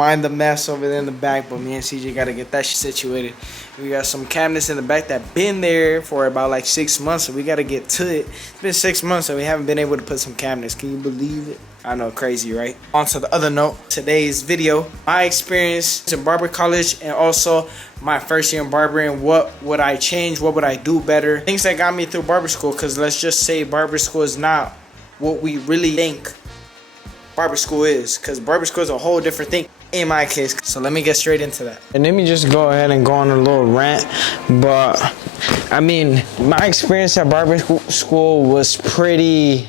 Mind the mess over there in the back, but me and CJ gotta get that shit situated. We got some cabinets in the back that been there for about like 6 months, so we gotta get to it. It's been 6 months and we haven't been able to put some cabinets. Can you believe it? I know, crazy, right? On to the other note, today's video, my experience in barber college and also my first year in barbering. What would I change? What would I do better? Things that got me through barber school, because let's just say barber school is not what we really think barber school is, because barber school is a whole different thing in my case. So let me get straight into that. And let me just go ahead and go on a little rant. But I mean, my experience at barber school was pretty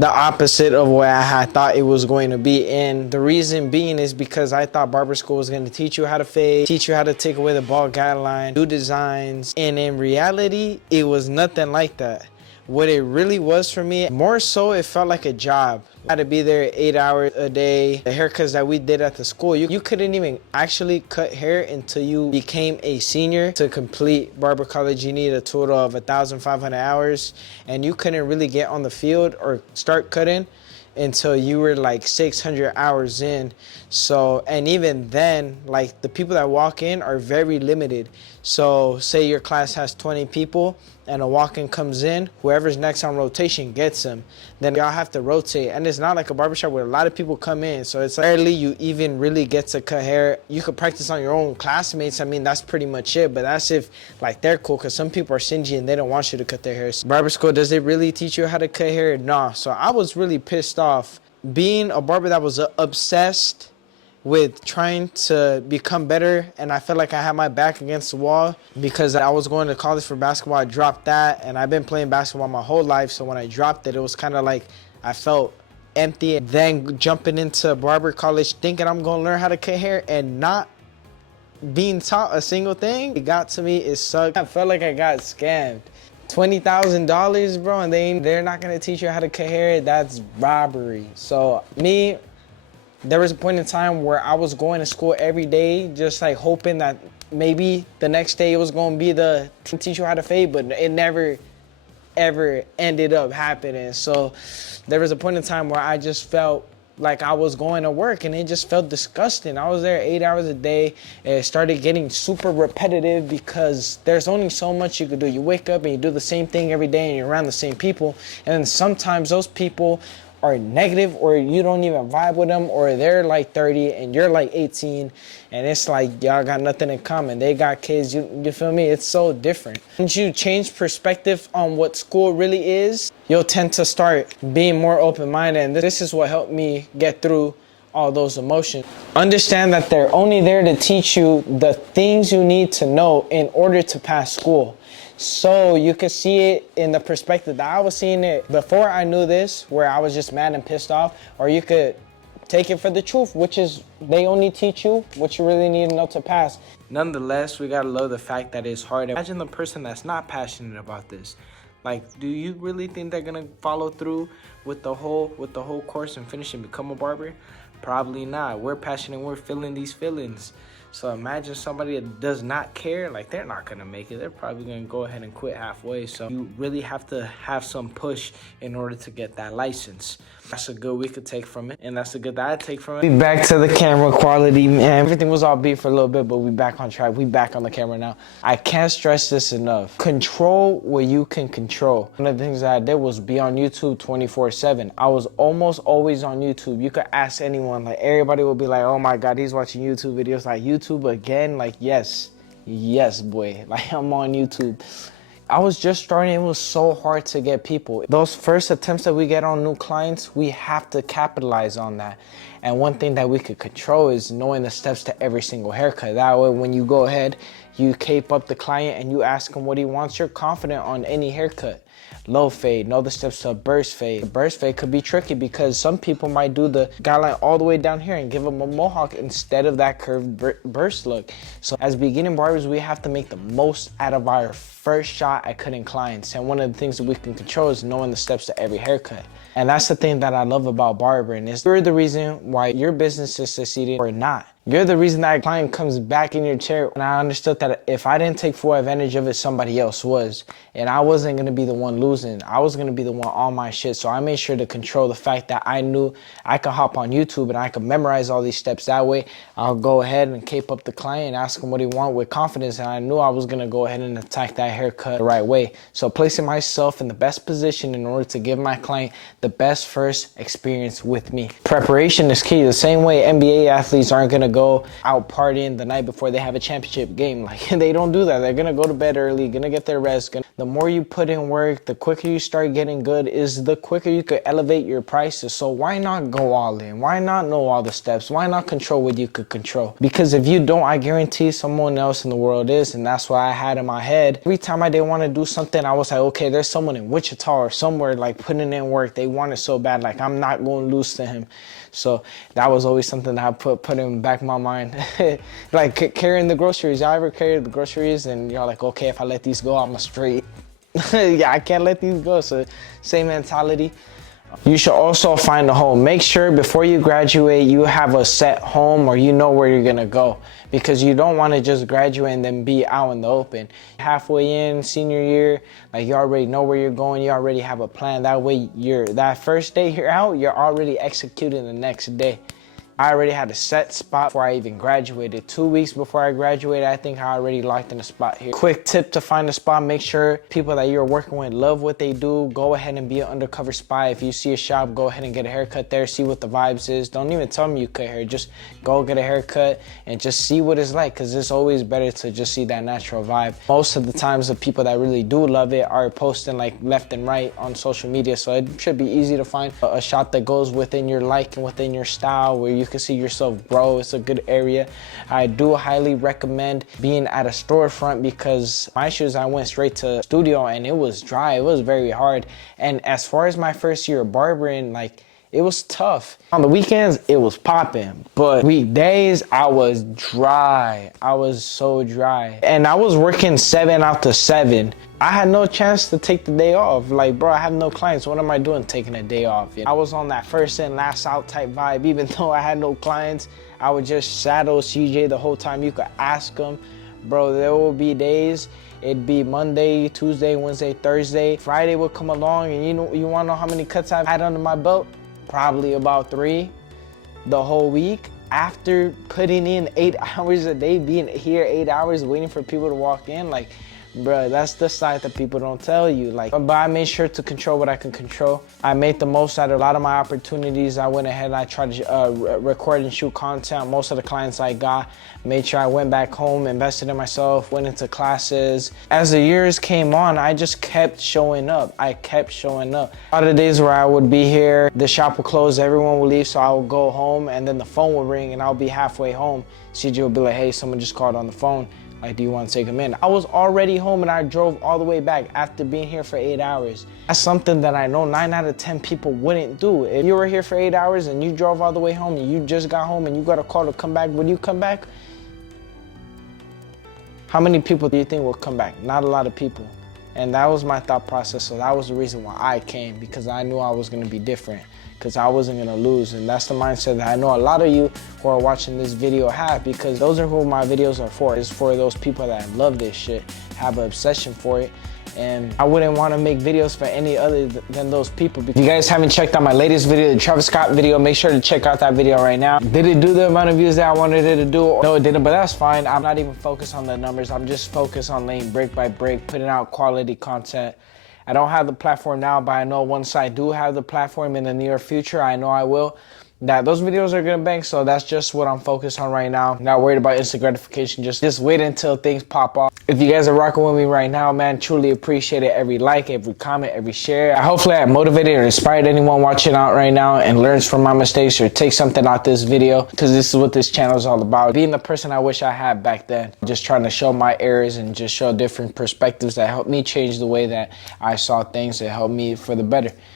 the opposite of what I had thought it was going to be. And the reason being is because I thought barber school was going to teach you how to fade, teach you how to take away the bald guideline, do designs. And in reality, it was nothing like that. What it really was for me, more so it felt like a job. I had to be there 8 hours a day. The haircuts that we did at the school, you couldn't even actually cut hair until you became a senior. To complete barber college, you need a total of 1,500 hours, and you couldn't really get on the field or start cutting until you were like 600 hours in. So, and even then, like, the people that walk in are very limited. So say your class has 20 people and a walk-in comes in, whoever's next on rotation gets them. Then y'all have to rotate. And it's not like a barbershop where a lot of people come in. So it's rarely you even really get to cut hair. You could practice on your own classmates. I mean, that's pretty much it. But that's if like they're cool, because some people are stingy and they don't want you to cut their hair. So barber school, does it really teach you how to cut hair? Nah. So I was really pissed off. Being a barber that was obsessed with trying to become better, and I felt like I had my back against the wall because I was going to college for basketball. I dropped that, and I've been playing basketball my whole life, so when I dropped it, it was kind of like I felt empty. And then jumping into barber college thinking I'm going to learn how to cut hair and not being taught a single thing, it got to me, it sucked. I felt like I got scammed. $20,000, bro, and they're not going to teach you how to cut hair. That's robbery. So me, there was a point in time where I was going to school every day, just like hoping that maybe the next day it was going to be to teach you how to fade, but it never, ever ended up happening. So there was a point in time where I just felt like I was going to work and it just felt disgusting. I was there 8 hours a day, and it started getting super repetitive because there's only so much you could do. You wake up and you do the same thing every day and you're around the same people, and then sometimes those people are negative, or you don't even vibe with them, or they're like 30 and you're like 18, and it's like y'all got nothing in common. They got kids, you feel me? It's so different. Once you change perspective on what school really is, you'll tend to start being more open-minded, and this is what helped me get through all those emotions. Understand that they're only there to teach you the things you need to know in order to pass school. So you could see it in the perspective that I was seeing it before I knew this, where I was just mad and pissed off, or you could take it for the truth, which is they only teach you what you really need to know to pass. Nonetheless, we gotta love the fact that it's hard. Imagine the person that's not passionate about this. Like, do you really think they're gonna follow through with the whole course and finish and become a barber? Probably not. We're passionate, we're feeling these feelings. So imagine somebody that does not care, like they're not gonna make it. They're probably gonna go ahead and quit halfway. So you really have to have some push in order to get that license. That's a good we could take from it, and that's a good that I take from it. We back to the camera quality, man. Everything was all beat for a little bit, but we back on track. We back on the camera now. I can't stress this enough. Control what you can control. One of the things that I did was be on YouTube 24/7. I was almost always on YouTube. You could ask anyone, like everybody will be like, oh my God, he's watching YouTube videos. Like, YouTube again? Like, yes, boy. Like, I'm on YouTube. I was just starting. It was so hard to get people. Those first attempts that we get on new clients, we have to capitalize on that. And one thing that we could control is knowing the steps to every single haircut. That way, when you go ahead, you cape up the client and you ask him what he wants, you're confident on any haircut. Low fade, know the steps to a burst fade. A burst fade could be tricky because some people might do the guideline all the way down here and give them a mohawk instead of that curved burst look. So as beginning barbers, we have to make the most out of our first shot at cutting clients. And one of the things that we can control is knowing the steps to every haircut. And that's the thing that I love about barbering, is you're the reason why your business is succeeding or not. You're the reason that client comes back in your chair. And I understood that if I didn't take full advantage of it, somebody else was. And I wasn't going to be the one losing. I was going to be the one on my shit. So I made sure to control the fact that I knew I could hop on YouTube and I could memorize all these steps. That way, I'll go ahead and cape up the client and ask him what he wants with confidence. And I knew I was going to go ahead and attack that haircut the right way. So placing myself in the best position in order to give my client the best first experience with me. Preparation is key. The same way NBA athletes aren't going to go out partying the night before they have a championship game. Like, they don't do that. They're gonna go to bed early, gonna get their rest. The more you put in work, the quicker you start getting good is the quicker you could elevate your prices. So why not go all in? Why not know all the steps? Why not control what you could control? Because if you don't, I guarantee someone else in the world is. And that's why I had in my head, every time I didn't want to do something, I was like, okay, there's someone in Wichita or somewhere like putting in work. They want it so bad, like I'm not going to lose to him. So that was always something that I put in the back of my mind. Like carrying the groceries. Y'all ever carry the groceries and you're like, okay, if I let these go, I'm a straight. Yeah, I can't let these go. So same mentality. You should also find a home. Make sure before you graduate, you have a set home or you know where you're gonna go, because you don't want to just graduate and then be out in the open. Halfway in senior year, like you already know where you're going, you already have a plan. That way, that first day you're out, you're already executing the next day. I already had a set spot before I even graduated. 2 weeks before I graduated, I think I already locked in a spot here. Quick tip to find a spot: make sure people that you're working with love what they do. Go ahead and be an undercover spy. If you see a shop, go ahead and get a haircut there. See what the vibes is. Don't even tell them you cut hair. Just go get a haircut and just see what it's like, because it's always better to just see that natural vibe. Most of the times, the people that really do love it are posting like left and right on social media, so it should be easy to find a shop that goes within your like and within your style, where you can see yourself grow. It's a good area. I do highly recommend being at a storefront, because my shoes, I went straight to studio and it was dry. It was very hard. And as far as my first year of barbering, like, it was tough. On the weekends, it was popping, but weekdays, I was dry. I was so dry. And I was working 7 out to 7. I had no chance to take the day off. Like, bro, I have no clients. What am I doing taking a day off? You know? I was on that first in, last out type vibe. Even though I had no clients, I would just shadow CJ the whole time. You could ask him. Bro, there will be days, it'd be Monday, Tuesday, Wednesday, Thursday. Friday would come along, and you wanna know how many cuts I've had under my belt? Probably about 3 the whole week. After putting in 8 hours a day, being here 8 hours waiting for people to walk in, like, bro, that's the side that people don't tell you. Like, but I made sure to control what I can control. I made the most out of a lot of my opportunities. I went ahead and I tried to record and shoot content. Most of the clients I got, made sure I went back home, invested in myself, went into classes. As the years came on, I just kept showing up. I kept showing up. A lot of days where I would be here, the shop would close, everyone would leave, so I would go home, and then the phone would ring and I'll be halfway home. CJ would be like, hey, someone just called on the phone. Like, do you want to take him in? I was already home and I drove all the way back after being here for 8 hours. That's something that I know 9 out of 10 people wouldn't do. If you were here for 8 hours and you drove all the way home and you just got home and you got a call to come back, would you come back? How many people do you think will come back? Not a lot of people. And that was my thought process. So that was the reason why I came, because I knew I was going to be different, because I wasn't going to lose. And that's the mindset that I know a lot of you who are watching this video have, because those are who my videos are for. It's for those people that love this shit, have an obsession for it. And I wouldn't want to make videos for any other than those people. If you guys haven't checked out my latest video, the Travis Scott video, make sure to check out that video right now. Did it do the amount of views that I wanted it to do? No, it didn't, but that's fine. I'm not even focused on the numbers. I'm just focused on laying brick by brick, putting out quality content. I don't have the platform now, but I know once I do have the platform in the near future, I know I will, that those videos are gonna bang. So that's just what I'm focused on right now. Not worried about instant gratification. Just wait until things pop off. If you guys are rocking with me right now, man, truly appreciate it. Every like, every comment, every share. Hopefully I motivated or inspired anyone watching out right now and learns from my mistakes or take something out this video, because this is what this channel is all about. Being the person I wish I had back then. Just trying to show my errors and just show different perspectives that helped me change the way that I saw things, that helped me for the better.